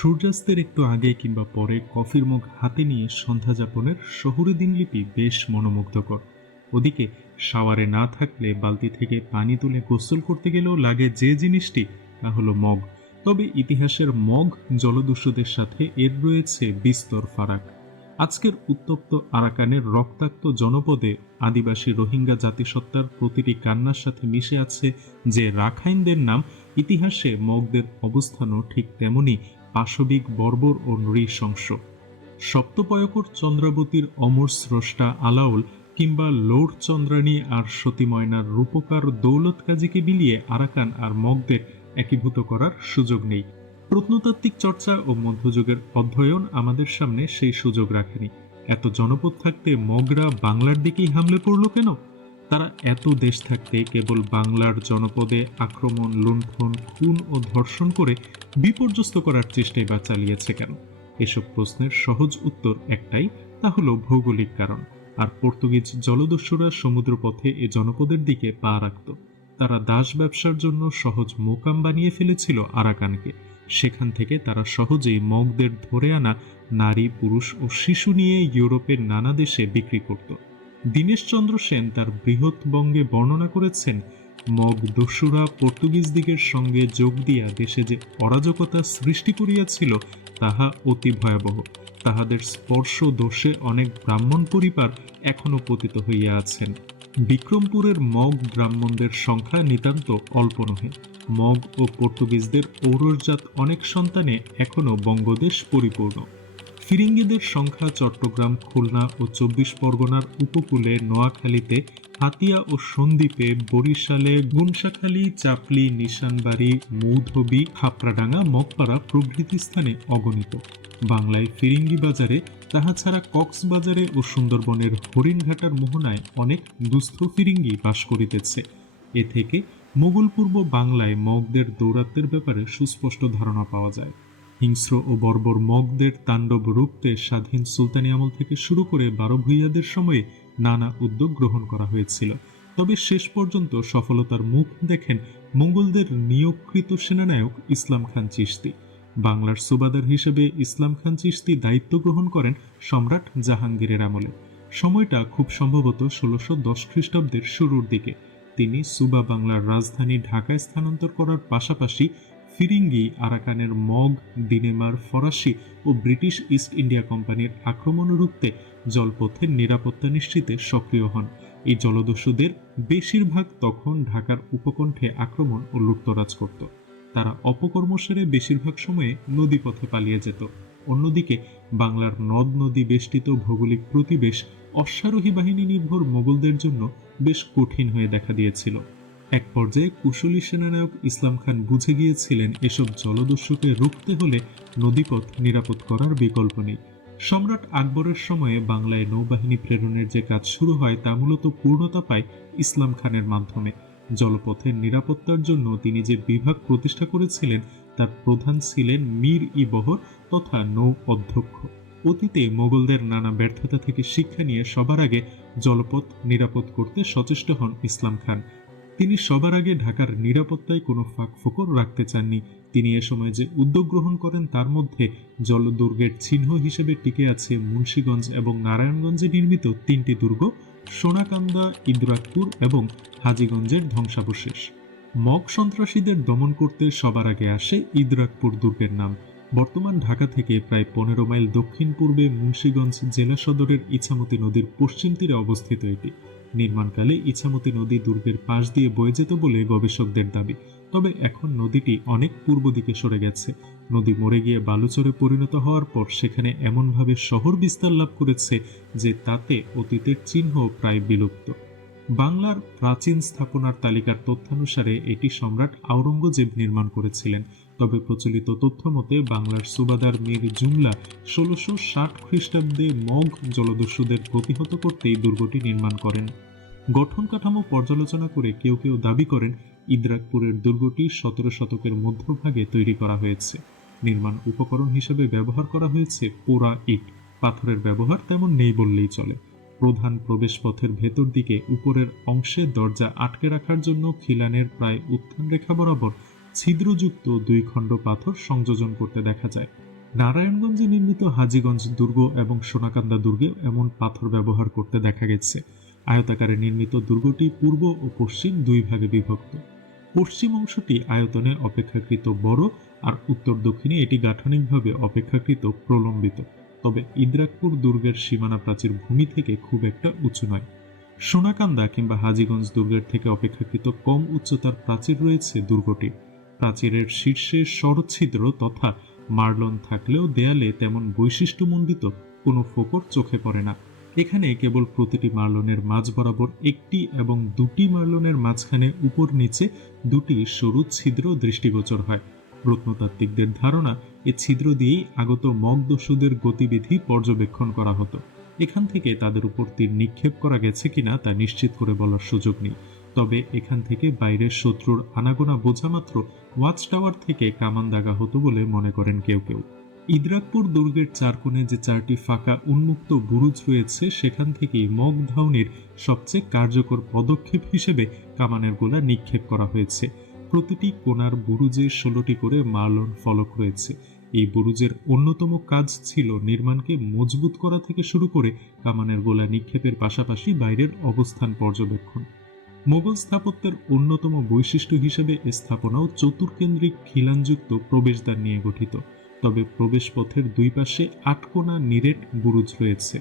সূর্যাস্তের একটু আগে কিংবা পরে কফির মুখ হাতে নিয়ে সন্ধ্যা যাপনের শহুরে দিনলিপি বেশ মনোমুগ্ধকর। ওদিকে শাওয়ারে না থাকলে বালতি থেকে পানি তুলে গোসল করতে গেলেও লাগে যে জিনিসটি, তা হলো মগ। তবে ইতিহাসের মগ জলদস্যুদের সাথে এর রয়েছে বিস্তর ফারাক। আজকের উত্তপ্ত আরাকানের রক্তাক্ত জনপদে আদিবাসী রোহিঙ্গা জাতিসত্তার প্রতিটি কান্নার সাথে মিশে আছে যে রাখাইনদের নাম ইতিহাসে মগদের অবস্থানও ঠিক তেমনি পাশবিক বর্বর ও নৃশংস। সপ্তপয়কর চন্দ্রাবতীর অমর স্রষ্টা আলাউল কিংবা লৌড় চন্দ্রাণী আর সতীময়নার রূপকার দৌলত কাজীকে বিলিয়ে আরাকান আর মগদের একীভূত করার সুযোগ নেই। প্রত্নতাত্ত্বিক চর্চা ও মধ্যযুগের অধ্যয়ন আমাদের সামনে সেই সুযোগ রাখেনি। এত জনপদ থাকতে মগরা বাংলার দিকেই হামলে পড়ল কেন? তারা এত দেশ থাকতে কেবল বাংলার জনপদে আক্রমণ, লুণ্ঠন, খুন ও ধর্ষণ করে বিপর্যস্ত করার চেষ্টাই বা চালিয়েছে কেন? এসব প্রশ্নের সহজ উত্তর একটাই, তা হলো ভৌগোলিক কারণ। আর পর্তুগিজ জলদস্যুরা সমুদ্রপথে এ জনপদের দিকে পা রাখত। তারা দাস ব্যবসার জন্য সহজ মোকাম বানিয়ে ফেলেছিল আরাকানকে। সেখান থেকে তারা সহজেই মগদের ধরে আনা নারী, পুরুষ ও শিশু নিয়ে ইউরোপের নানা দেশে বিক্রি করত। দীনেশচন্দ্র সেন তার বৃহৎ বঙ্গে বর্ণনা করেছেন, মগ দস্যুরা পর্তুগিজ দিকের সঙ্গে যোগ দিয়া দেশে যে অরাজকতা সৃষ্টি করিয়াছিল, তাহা অতি ভয়াবহ। তাহাদের স্পর্শ দোষে অনেক ব্রাহ্মণ পরিবার এখনও পতিত হইয়া আছেন। বিক্রমপুরের মগ ব্রাহ্মণদের সংখ্যা নিতান্ত অল্প নহে। মগ ও পর্তুগিজদের ঔরজাত অনেক সন্তানে এখনও বঙ্গদেশ পরিপূর্ণ। ফিরিঙ্গিদের সংখ্যা চট্টগ্রাম, খুলনা ও চব্বিশ পরগনার উপকূলে নোয়াখালীতে হাতিয়া ও সন্দ্বীপে, বরিশালে গুনশাখালী, চাপলি, নিশানবাড়ি, মৌধবী, খাপড়াডাঙ্গা, মগপাড়া প্রভৃতি স্থানে অগণিত। বাংলায় ফিরিঙ্গি বাজারে, তাহা ছাড়া কক্সবাজারে ও সুন্দরবনের হরিণঘাটার মোহনায় অনেক দুস্থ ফিরিঙ্গি বাস করিতেছে। এ থেকে মোগল পূর্ব বাংলায় মগদের দৌরাত্মের ব্যাপারে সুস্পষ্ট ধারণা পাওয়া যায়। হিংস্র ও বর্বর মগদের তাণ্ডব রুখতে স্বাধীন সুলতানি আমল থেকে শুরু করে বারো ভূইয়াদের সময়ে নানা উদ্যোগ গ্রহণ করা হয়েছিল। তবে শেষ পর্যন্ত সফলতার মুখ দেখেন মঙ্গলদের নিয়োগকৃত সেনানায়ক ইসলাম খান চিশতি। বাংলার সুবাদার হিসেবে ইসলাম খান চিশতি দায়িত্ব গ্রহণ করেন সম্রাট জাহাঙ্গীরের আমলে। সময়টা খুব সম্ভবত ষোলোশো দশ খ্রিস্টাব্দের শুরুর দিকে। তিনি সুবা বাংলার রাজধানী ঢাকায় স্থানান্তর করার পাশাপাশি ফিরিঙ্গি আরাকানের মগ দিনেমার ফরাসি ও ব্রিটিশ ইস্ট ইন্ডিয়া কোম্পানির আক্রমণ রুখতে জলপথের নিরাপত্তা নিশ্চিতে সক্রিয় হন। এই জলদস্যুদের বেশিরভাগ তখন ঢাকার উপকণ্ঠে আক্রমণ ও লুটতরাজ করত। তারা অপকর্ম সেরে বেশিরভাগ সময়ে নদীপথে পালিয়ে যেত। অন্যদিকে, বাংলার নদ নদী বেষ্টিত ভৌগোলিক প্রতিবেশ অশ্বারোহী বাহিনী নির্ভর মোগলদের জন্য বেশ কঠিন হয়ে দেখা দিয়েছিল। এক পর্যায়ে কুশলী সেনানায়ক ইসলাম খান বুঝে গিয়েছিলেন এসব জলদস্যুকে রুখতে হলে নদীপথ নিরাপদ করার বিকল্প নেই। সম্রাট আকবরের সময়ে বাংলায় নৌবাহিনী প্রেরণের যে কাজ শুরু হয় তা মূলত পূর্ণতা পায় ইসলাম খানের মাধ্যমে। জলপথের নিরাপত্তার জন্য তিনি যে বিভাগ প্রতিষ্ঠা করেছিলেন, তার প্রধান ছিলেন মীর ই বহর তথা নৌ অধ্যক্ষ। অতীতে মোগলদের নানা ব্যর্থতা থেকে শিক্ষা নিয়ে সবার আগে জলপথ নিরাপদ করতে সচেষ্ট হন ইসলাম খান। তিনি সবার আগে ঢাকার নিরাপত্তায় কোনো ফাঁক ফোকর রাখতে চাননি। তিনি এ সময় যে উদ্যোগ গ্রহণ করেন তার মধ্যে জলদুর্গের চিহ্ন হিসেবে টিকে আছে মুন্সীগঞ্জ এবং নারায়ণগঞ্জে নির্মিত তিনটি দুর্গ, সোনাকান্দা ইদ্রাকপুর এবং হাজীগঞ্জের ধ্বংসাবশেষ। মগ সন্ত্রাসীদের দমন করতে সবার আগে আসে ইদ্রাকপুর দুর্গের নাম। বর্তমান ঢাকা থেকে প্রায় পনেরো মাইল দক্ষিণ পূর্বে মুন্সীগঞ্জ জেলা সদরের ইছামতি নদীর পশ্চিম তীরে অবস্থিত এটি। নির্মাণকালে ইছামতি নদী দুর্গের পাশ দিয়ে বয়ে যেত বলে গবেষকদের দাবি। তবে এখন নদীটি অনেক পূর্ব দিকে সরে গেছে। নদী মরে গিয়ে বালুচরে পরিণত হওয়ার পর সেখানে এমনভাবে শহর বিস্তার লাভ করেছে যে তাতে অতীতের চিহ্ন প্রায় বিলুপ্ত। বাংলার প্রাচীন স্থাপনার তালিকার তথ্যানুসারে এটি সম্রাট আওরঙ্গজেব নির্মাণ করেছিলেন। তবে প্রচলিত তথ্য মতে বাংলার সুবাদার মীর জুমলা ষোলোশো ষাট খ্রিস্টাব্দে মগ জলদস্যুদের প্রতিহত করতেই দুর্গটি নির্মাণ করেন। গঠন কাঠামো পর্যালোচনা করে কেউ কেউ দাবি করেন, ইদ্রাকপুরের দুর্গটি সতেরো শতকের মধ্যভাগে তৈরি করা হয়েছে। নির্মাণ উপকরণ হিসেবে ব্যবহার করা হয়েছে পোড়া ইট। পাথরের ব্যবহার তেমন নেই বললেই চলে। প্রধান প্রবেশপথের ভেতর দিকে উপরের অংশে দরজা আটকে রাখার জন্য খিলানের প্রায় উত্থান রেখা বরাবর ছিদ্রযুক্ত দুই খণ্ড পাথর সংযোজন করতে দেখা যায়। নারায়ণগঞ্জে নির্মিত হাজীগঞ্জ দুর্গ এবং সোনাকান্দা দুর্গে এমন পাথর ব্যবহার করতে দেখা গেছে। আয়তাকারে নির্মিত দুর্গটি পূর্ব ও পশ্চিম দুই ভাগে বিভক্ত। পশ্চিম অংশটি আয়তনে অপেক্ষাকৃত বড় আর উত্তর দক্ষিণে এটি গাঠনিকভাবে অপেক্ষাকৃত প্রলম্বিত। তবে ইদ্রাকপুর দুর্গের সীমানা প্রাচীর ভূমি থেকে খুব একটা উঁচু নয়। সোনাকান্দা কিংবা হাজীগঞ্জ দুর্গের থেকে অপেক্ষাকৃত কম উচ্চতার প্রাচীর রয়েছে দুর্গটি। প্রাচীরের শীর্ষে শরচ্ছিদ্র তথা মার্লন থাকলেও দেয়ালে তেমন বৈশিষ্ট্যমণ্ডিত কোনো ফোকর চোখে পড়ে না। এখানে কেবল প্রতিটি মার্লনের মাঝ বরাবর একটি এবং দুটি মার্লনের মাঝখানে উপর নিচে দুটি সরু ছিদ্র দৃষ্টিগোচর হয়। প্রত্নতাত্ত্বিকদের ধারণা এ ছিদ্র দিয়েই আগত মগদস্যুদের গতিবিধি পর্যবেক্ষণ করা হতো। এখান থেকে তাদের উপর তীর নিক্ষেপ করা গেছে কিনা তা নিশ্চিত করে বলার সুযোগ নেই। তবে এখান থেকে বাইরের শত্রুর আনাগোনা বোঝা মাত্র ওয়াচ টাওয়ার থেকে কামান দাগা হতো বলে মনে করেন কেউ কেউ। ইদ্রাকপুর দুর্গের চার কোণে যে চারটি ফাঁকা উন্মুক্ত বুরুজ রয়েছে, সেখান থেকেই মগ ধাউনির সবচেয়ে কার্যকর পদক্ষেপ হিসেবে কামানের গোলা নিক্ষেপ করা হয়েছে। প্রতিটি কোনার বুরুজে ষোলোটি করে মার্লন ফলক রয়েছে। এই বুরুজের অন্যতম কাজ ছিল নির্মাণকে মজবুত করা থেকে শুরু করে কামানের গোলা নিক্ষেপের পাশাপাশি বাইরের অবস্থান পর্যবেক্ষণ। মোগল স্থাপত্যের অন্যতম বৈশিষ্ট্য হিসেবে স্থাপনাও চতুর্কেন্দ্রিক খিলানযুক্ত প্রবেশদ্বার নিয়ে গঠিত। তবে প্রবেশপথের দুই পাশে আটকোনা নিরেট বুরুজ রয়েছে।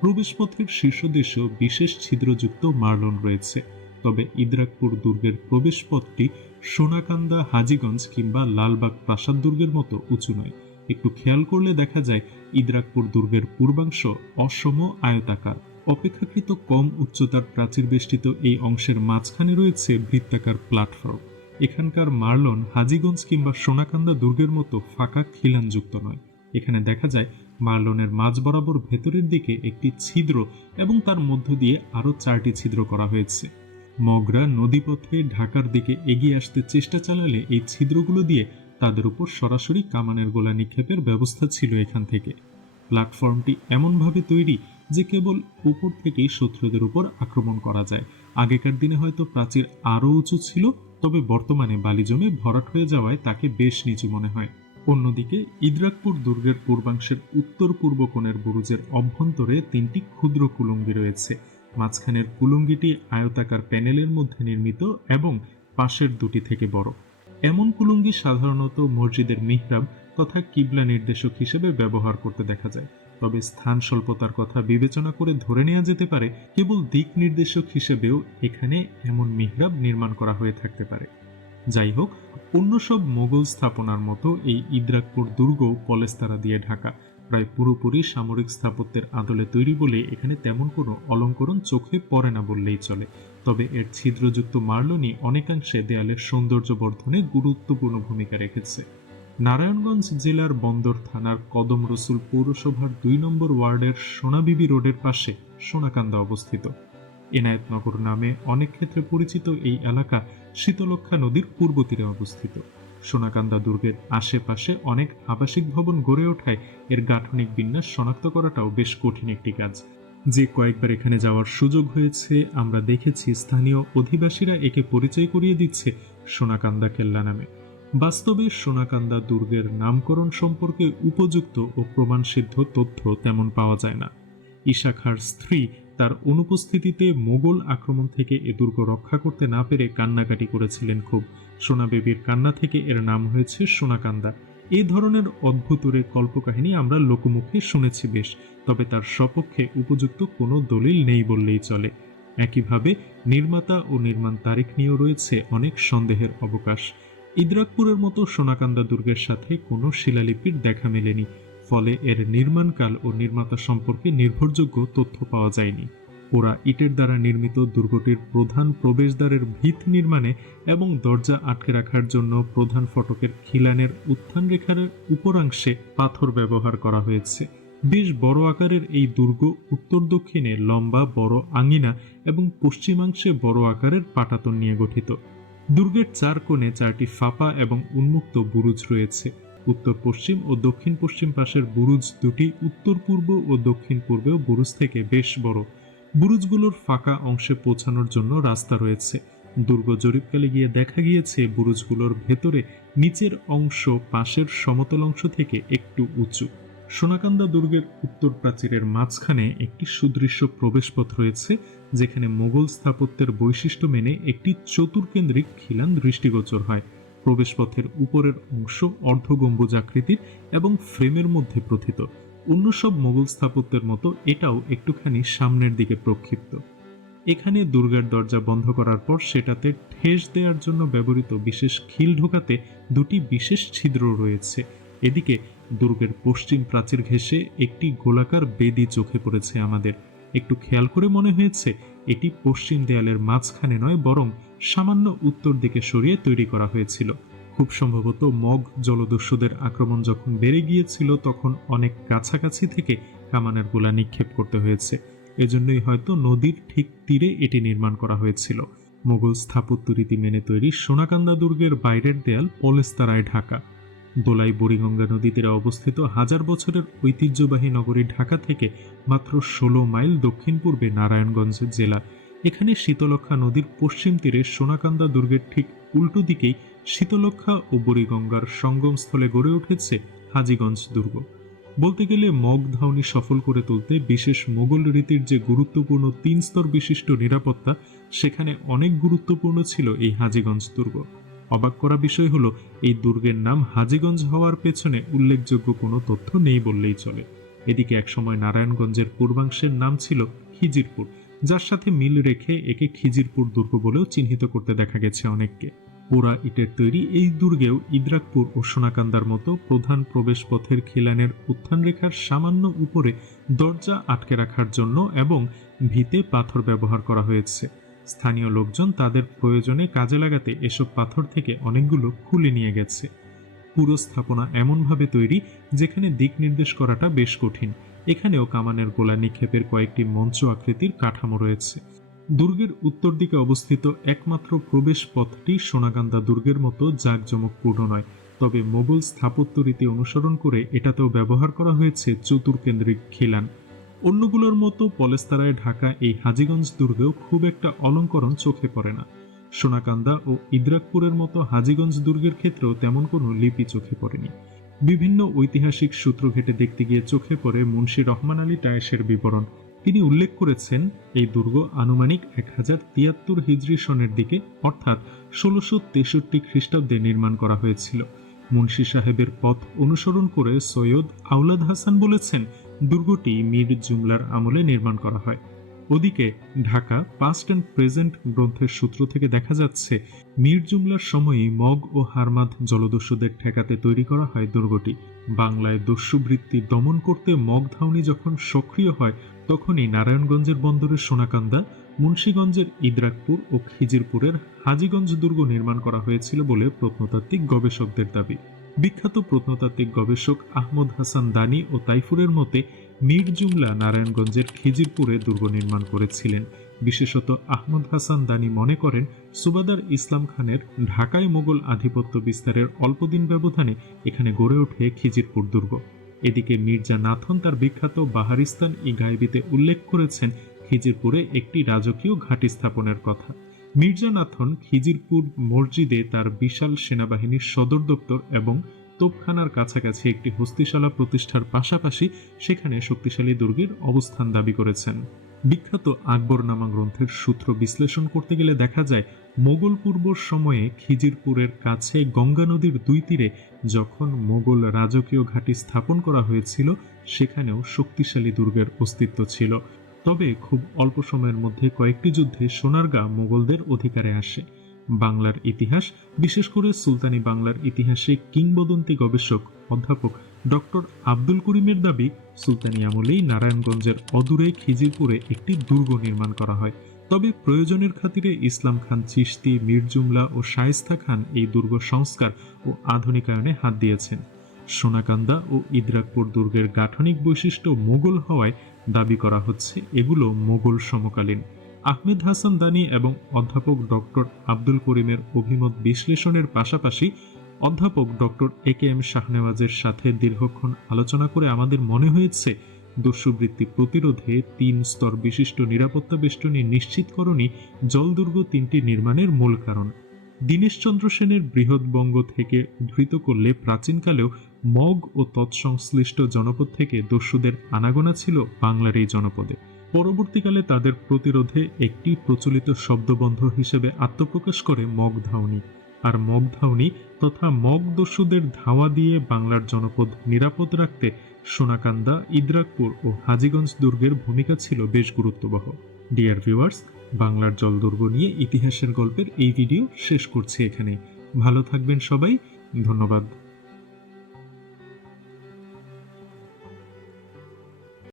প্রবেশপথের শীর্ষদেশেও বিশেষ ছিদ্রযুক্ত মার্লন রয়েছে। তবে ইদ্রাকপুর দুর্গের প্রবেশপথটি সোনাকান্দা, হাজীগঞ্জ কিংবা লালবাগ প্রাসাদ দুর্গের মতো উঁচু নয়। একটু খেয়াল করলে দেখা যায়, ইদ্রাকপুর দুর্গের পূর্বাংশ অসম আয়তাকার। অপেক্ষাকৃত কম উচ্চতার প্রাচীর বেষ্টিত এই অংশের মাঝখানে রয়েছে বৃত্তাকার প্ল্যাটফর্ম। এখানকার মার্লন, হাজিগঞ্জ কিংবা সোনাকান্দা দুর্গের মতো ফাঁকা খিলানযুক্ত নয়। এখানে দেখা যায়, মার্লনের মাঝ বরাবর ভেতরের দিকে একটি ছিদ্র এবং তার মধ্য দিয়ে আরও চারটি ছিদ্র করা হয়েছে। মগরা নদীপথে ঢাকার দিকে এগিয়ে আসতে চেষ্টা চালালে এই ছিদ্রগুলো দিয়ে তাদের উপর সরাসরি কামানের গোলা নিক্ষেপের ব্যবস্থা ছিল এখান থেকে। প্ল্যাটফর্মটি এমনভাবে তৈরি যে কেবল উপর থেকেই শত্রুদের উপর আক্রমণ করা যায়। আগেকার দিনে হয়তো প্রাচীর আরও উঁচু ছিল, তবে বর্তমানে বালি জমে ভরাট হয়ে যাওয়ায় তাকে বেশ নিচু মনে হয়। অন্যদিকে ইদ্রাকপুর দুর্গের পূর্বাংশের উত্তর পূর্ব কোণের বুরুজের অভ্যন্তরে তিনটি ক্ষুদ্র কুলুঙ্গি রয়েছে। মাঝখানের কুলুঙ্গিটি আয়তাকার প্যানেলের মধ্যে নির্মিত এবং পাশের দুটি থেকে বড়। এমন কুলুঙ্গি সাধারণত মসজিদের মিহরাব তথা কিবলা নির্দেশক হিসেবে ব্যবহার করতে দেখা যায়। তবে স্থান স্বল্পতার কথা বিবেচনা করে ধরে নেওয়া যেতে পারে, কেবল দিক নির্দেশক হিসেবেও এখানে এমন মিহরাব নির্মাণ করা হয়ে থাকতে পারে। যাই হোক, অন্য সব মোগল স্থাপনার মতো এই ইদ্রাকপুর দুর্গ পলেস্তারা দিয়ে ঢাকা। প্রায় পুরোপুরি সামরিক স্থাপত্যের আদলে তৈরি বলে এখানে তেমন কোনো অলঙ্করণ চোখে পড়ে না বললেই চলে। তবে এর ছিদ্রযুক্ত মার্লনি অনেকাংশে দেয়ালের সৌন্দর্য বর্ধনে গুরুত্বপূর্ণ ভূমিকা রেখেছে। নারায়ণগঞ্জ জেলার বন্দর থানার কদম রসুল পৌরসভার দুই নম্বর ওয়ার্ডের সোনাবিবি রোডের পাশে সোনাকান্দা অবস্থিত। এনায়েতনগর নামে অনেক ক্ষেত্রে পরিচিত এই এলাকা শীতলক্ষা নদীর পূর্ব তীরে অবস্থিত। সোনাকান্দা দুর্গের আশেপাশে অনেক আবাসিক ভবন গড়ে ওঠায় এর গাঠনিক বিন্যাস শনাক্ত করাটাও বেশ কঠিন একটি কাজ। যে কয়েকবার এখানে যাওয়ার সুযোগ হয়েছে, আমরা দেখেছি স্থানীয় অধিবাসীরা একে পরিচয় করিয়ে দিচ্ছে সোনাকান্দা কেল্লা নামে। বাস্তবে সোনাকান্দা দুর্গের নামকরণ সম্পর্কে উপযুক্ত ও প্রমাণসিদ্ধ তথ্য তেমন পাওয়া যায় না। ইশাখার স্ত্রী তার অনুপস্থিতিতে মোগল আক্রমণ থেকে এ দুর্গ রক্ষা করতে না পেরে কান্নাকাটি করেছিলেন খুব। সোনা বেবির কান্না থেকে এর নাম হয়েছে সোনাকান্দা। এ ধরনের অদ্ভুতরে কল্পকাহিনী আমরা লোকমুখে শুনেছি বেশ, তবে তার সপক্ষে উপযুক্ত কোনো দলিল নেই বললেই চলে। একইভাবে নির্মাতা ও নির্মাণ তারিখ নিয়েও রয়েছে অনেক সন্দেহের অবকাশ। ইদ্রাকপুরের মতো সোনাকান্দা দুর্গের সাথে কোনো শিলালিপির দেখা মেলেনি, ফলে এর নির্মাণকাল ও নির্মাতা সম্পর্কে নির্ভরযোগ্য তথ্য পাওয়া যায়নি। ওরা ইটের দ্বারা নির্মিত দুর্গটির প্রধান প্রবেশদ্বারের ভিত নির্মাণে এবং দরজা আটকে রাখার জন্য প্রধান ফটকের খিলানের উত্থান রেখার উপরাংশে পাথর ব্যবহার করা হয়েছে। বেশ বড় আকারের এই দুর্গ উত্তর দক্ষিণে লম্বা, বড় আঙিনা এবং পশ্চিমাংশে বড় আকারের পাটাতন নিয়ে গঠিত। দুর্গের চার কোণে চারটি ফাঁপা এবং উন্মুক্ত বুরুজ রয়েছে। উত্তর পশ্চিম ও দক্ষিণ পশ্চিম পাশের বুরুজ দুটি উত্তর পূর্ব ও দক্ষিণ পূর্বেও বুরুজ থেকে বেশ বড়। বুরুজগুলোর ফাঁকা অংশে পৌঁছানোর জন্য রাস্তা রয়েছে। দুর্গ জরিপকালে গিয়ে দেখা গিয়েছে, বুরুজগুলোর ভেতরে নিচের অংশ পাশের সমতল অংশ থেকে একটু উঁচু। সোনাকান্দা দুর্গের উত্তর প্রাচীরের মাঝখানে একটি সুদৃশ্য প্রবেশপথ রয়েছে, যেখানে মোগল স্থাপত্যের বৈশিষ্ট্য মেনে একটি চতুর্কেন্দ্রিক খিলান দৃষ্টিগোচর হয়। প্রবেশপথের উপরের অংশ অর্ধগম্বুজ আকৃতির এবং ফ্রেমের মধ্যে প্রথিত। অন্য সব মোগল স্থাপত্যের মতো এটাও একটুখানি সামনের দিকে প্রক্ষিপ্ত। এখানে দুর্গার দরজা বন্ধ করার পর সেটাতে ঠেস দেওয়ার জন্য ব্যবহৃত বিশেষ খিল ঢোকাতে দুটি বিশেষ ছিদ্র রয়েছে। এদিকে দুর্গের পশ্চিম প্রাচীর ঘেঁষে একটি গোলাকার বেদি চোখে পড়েছে আমাদের। একটু খেয়াল করে মনে হয়েছে, এটি পশ্চিম দেয়ালের মাঝখানে নয়, বরং সামান্য উত্তর দিকে সরিয়ে তৈরি করা হয়েছিল। খুব সম্ভবত মগ জলদস্যুদের আক্রমণ যখন বেড়ে গিয়েছিল, তখন অনেক কাছাকাছি থেকে কামানের গোলা নিক্ষেপ করতে হয়েছে। এজন্যই হয়তো নদীর ঠিক তীরে এটি নির্মাণ করা হয়েছিল। মোগল স্থাপত্য রীতি মেনে তৈরি সোনাকান্দা দুর্গের বাইরের দেয়াল পলেস্তারায় ঢাকা। দোলাই বুড়িগঙ্গা নদী তীরে অবস্থিত হাজার বছরের ঐতিহ্যবাহী নগরী ঢাকা থেকে মাত্র ষোলো মাইল দক্ষিণ পূর্বে নারায়ণগঞ্জ জেলা। এখানে শীতলক্ষা নদীর পশ্চিম তীরে সোনাকান্দা দুর্গের ঠিক উল্টো দিকেই শীতলক্ষা ও বুড়িগঙ্গার সঙ্গমস্থলে গড়ে উঠেছে হাজিগঞ্জ দুর্গ। বলতে গেলে মগ ধাউনি সফল করে তুলতে বিশেষ মোগল রীতির যে গুরুত্বপূর্ণ তিন স্তর বিশিষ্ট নিরাপত্তা, সেখানে অনেক গুরুত্বপূর্ণ ছিল এই হাজিগঞ্জ দুর্গ। অবাক করা বিষয় হলো, এই দুর্গের নাম হাজিগঞ্জ হওয়ার পেছনে উল্লেখযোগ্য কোনো তথ্য নেই বললেই চলে। এদিকে একসময় নারায়ণগঞ্জের পূর্বাংশের নাম ছিল খিজিরপুর যার সাথে মিল রেখে একে খিজিরপুর দুর্গ বলেও চিহ্নিত করতে দেখা গেছে অনেককে। পোড়া ইটের তৈরি এই দুর্গেও ইদ্রাকপুর ও সোনাকান্দার মতো প্রধান প্রবেশ পথের খিলানের উত্থান রেখার সামান্য উপরে দরজা আটকে রাখার জন্য এবং ভিতে পাথর ব্যবহার করা হয়েছে। স্থানীয় লোকজন তাদের প্রয়োজনে কাজে লাগাতে এসব পাথর থেকে অনেকগুলো খুলে নিয়ে গেছে। পুরো স্থাপনা এমনভাবে তৈরি যেখানে দিক নির্দেশ করাটা বেশ কঠিন। এখানেও কামানের গোলা নিক্ষেপের কয়েকটি মঞ্চ আকৃতির কাঠামো রয়েছে। দুর্গের উত্তর দিকে অবস্থিত একমাত্র প্রবেশ পথটি সোনাগান্দা দুর্গের মতো জাঁকজমকপূর্ণ নয়, তবে মোগল স্থাপত্য রীতি অনুসরণ করে এটাতেও ব্যবহার করা হয়েছে চতুর্কেন্দ্রিক খিলান। অন্যগুলোর মতো পলেস্তারায় ঢাকা এই হাজিগঞ্জ দুর্গেও খুব একটা অলঙ্করণ চোখে পড়ে না। সোনাকান্দা ও ইদ্রাকপুরের মতো হাজিগঞ্জ দুর্গের ক্ষেত্রেও তেমন কোনো লিপি চোখে পড়েনি। বিভিন্ন ঐতিহাসিক সূত্র ঘেটে দেখতে গিয়ে চোখে পড়ে মুন্সি রহমান আলী টায়েসের বিবরণ। তিনি উল্লেখ করেছেন, এই দুর্গ আনুমানিক এক হাজার তিয়াত্তর হিজরি সনের দিকে, অর্থাৎ ষোলোশো তেষট্টি খ্রিস্টাব্দে নির্মাণ করা হয়েছিল। মুন্সি সাহেবের পথ অনুসরণ করে সৈয়দ আউলাদ হাসান বলেছেন, দুর্গটি মীর জুমলার আমলে নির্মাণ করা হয়। ওদিকে ঢাকা পাস্ট অ্যান্ড প্রেজেন্ট গ্রন্থের সূত্র থেকে দেখা যাচ্ছে, মীর জুমলার সময়ই মগ ও হারমাদ জলদস্যুদের ঠেকাতে তৈরি করা হয় দুর্গটি। বাংলায় দস্যুবৃত্তি দমন করতে মগ ধাউনি যখন সক্রিয় হয়, তখনই নারায়ণগঞ্জের বন্দরের সোনাকান্দা, মুন্সীগঞ্জের ইদ্রাকপুর ও খিজিরপুরের হাজীগঞ্জ দুর্গ নির্মাণ করা হয়েছিল বলে প্রত্নতাত্ত্বিক গবেষকদের দাবি। বিখ্যাত প্রত্নতাত্ত্বিক গবেষক আহমদ হাসান দানি ও তাইফুরের মতে মীর জুমলা নারায়ণগঞ্জের খিজিরপুরে দুর্গ নির্মাণ করেছিলেন। বিশেষত আহমদ হাসান দানি মনে করেন, সুবাদার ইসলাম খানের ঢাকায় মোগল আধিপত্য বিস্তারের অল্পদিন ব্যবধানে এখানে গড়ে ওঠে খিজিরপুর দুর্গ। এদিকে মির্জা নাথন তার বিখ্যাত বাহারিস্তান ই গাইবিতে উল্লেখ করেছেন, খিজিরপুরে একটি রাজকীয় ঘাঁটি স্থাপনের কথা। মির্জা নাথন খিজিরপুর মসজিদে তার বিশাল সেনাবাহিনীর সদর দপ্তর এবং তোপখানার কাছাকাছি একটি হস্তিশালা প্রতিষ্ঠার পাশাপাশি সেখানে শক্তিশালী দুর্গের অবস্থান দাবি করেছেন। বিখ্যাত আকবরনামা গ্রন্থের সূত্র বিশ্লেষণ করতে গেলে দেখা যায়, মোগল পূর্ব সময়ে খিজিরপুরের কাছে গঙ্গা নদীর দুই তীরে যখন মোগল রাজকীয় ঘাঁটি স্থাপন করা হয়েছিল, সেখানেও শক্তিশালী দুর্গের অস্তিত্ব ছিল। তবে খুব অল্প সময়ের মধ্যে কয়েকটি যুদ্ধে সোনারগাঁ মোগলদের অধিকারে আসে। বাংলার ইতিহাস, বিশেষ করে সুলতানি বাংলার ইতিহাসে কিংবদন্তি গবেষক, অধ্যাপক ডক্টর আব্দুল করিমের দাবি, সুলতানি আমলেই নারায়ণগঞ্জের অদূরে খিজিরপুরে একটি দুর্গ নির্মাণ করা হয়। তবে প্রয়োজনের খাতিরে ইসলাম খান চিশতি মির্জুমলা ও শায়েস্তা খান এই দুর্গ সংস্কার ও আধুনিকায়নে হাত দিয়েছেন। সোনাকান্দা ও ইদ্রাকপুর দুর্গের গাঠনিক বৈশিষ্ট্য মোগল হওয়ায় দাবি করা হচ্ছে, এগুলো মোগল সমকালীন। আহমেদ হাসান দানি এবং অধ্যাপক ডক্টর আব্দুল করিমের অভিমত বিশ্লেষণের পাশাপাশি অধ্যাপক ডক্টর এ কে এম শাহনেওয়াজের সাথে দীর্ঘক্ষণ আলোচনা করে আমাদের মনে হয়েছে দস্যুবৃত্তি প্রতিরোধে তিন স্তর বিশিষ্ট নিরাপত্তা বেষ্টনী নিশ্চিতকরণই জলদুর্গ তিনটি নির্মাণের মূল কারণ। দীনেশচন্দ্র সেনের বৃহৎবঙ্গ থেকে উদ্ধৃত করলে প্রাচীনকালেও মগ ও তৎসংশ্লিষ্ট জনপদ থেকে দস্যুদের আনাগোনা ছিল বাংলার এই জনপদে। পরবর্তীকালে তাদের প্রতিরোধে একটি প্রচলিত শব্দবন্ধ হিসেবে আত্মপ্রকাশ করে মগ ধাউনি। আর মগ ধাউনি তথা মগ দস্যুদের ধাওয়া দিয়ে বাংলার জনপদ নিরাপদ রাখতে সোনাকান্দা, ইদ্রাকপুর ও হাজীগঞ্জ দুর্গের ভূমিকা ছিল বেশ গুরুত্ববহ। ডিয়ার ভিউয়ার্স বাংলার জলদুর্গ নিয়ে ইতিহাসের গল্পের এই ভিডিও শেষ করছি এখানে ভালো থাকবেন সবাই, ধন্যবাদ।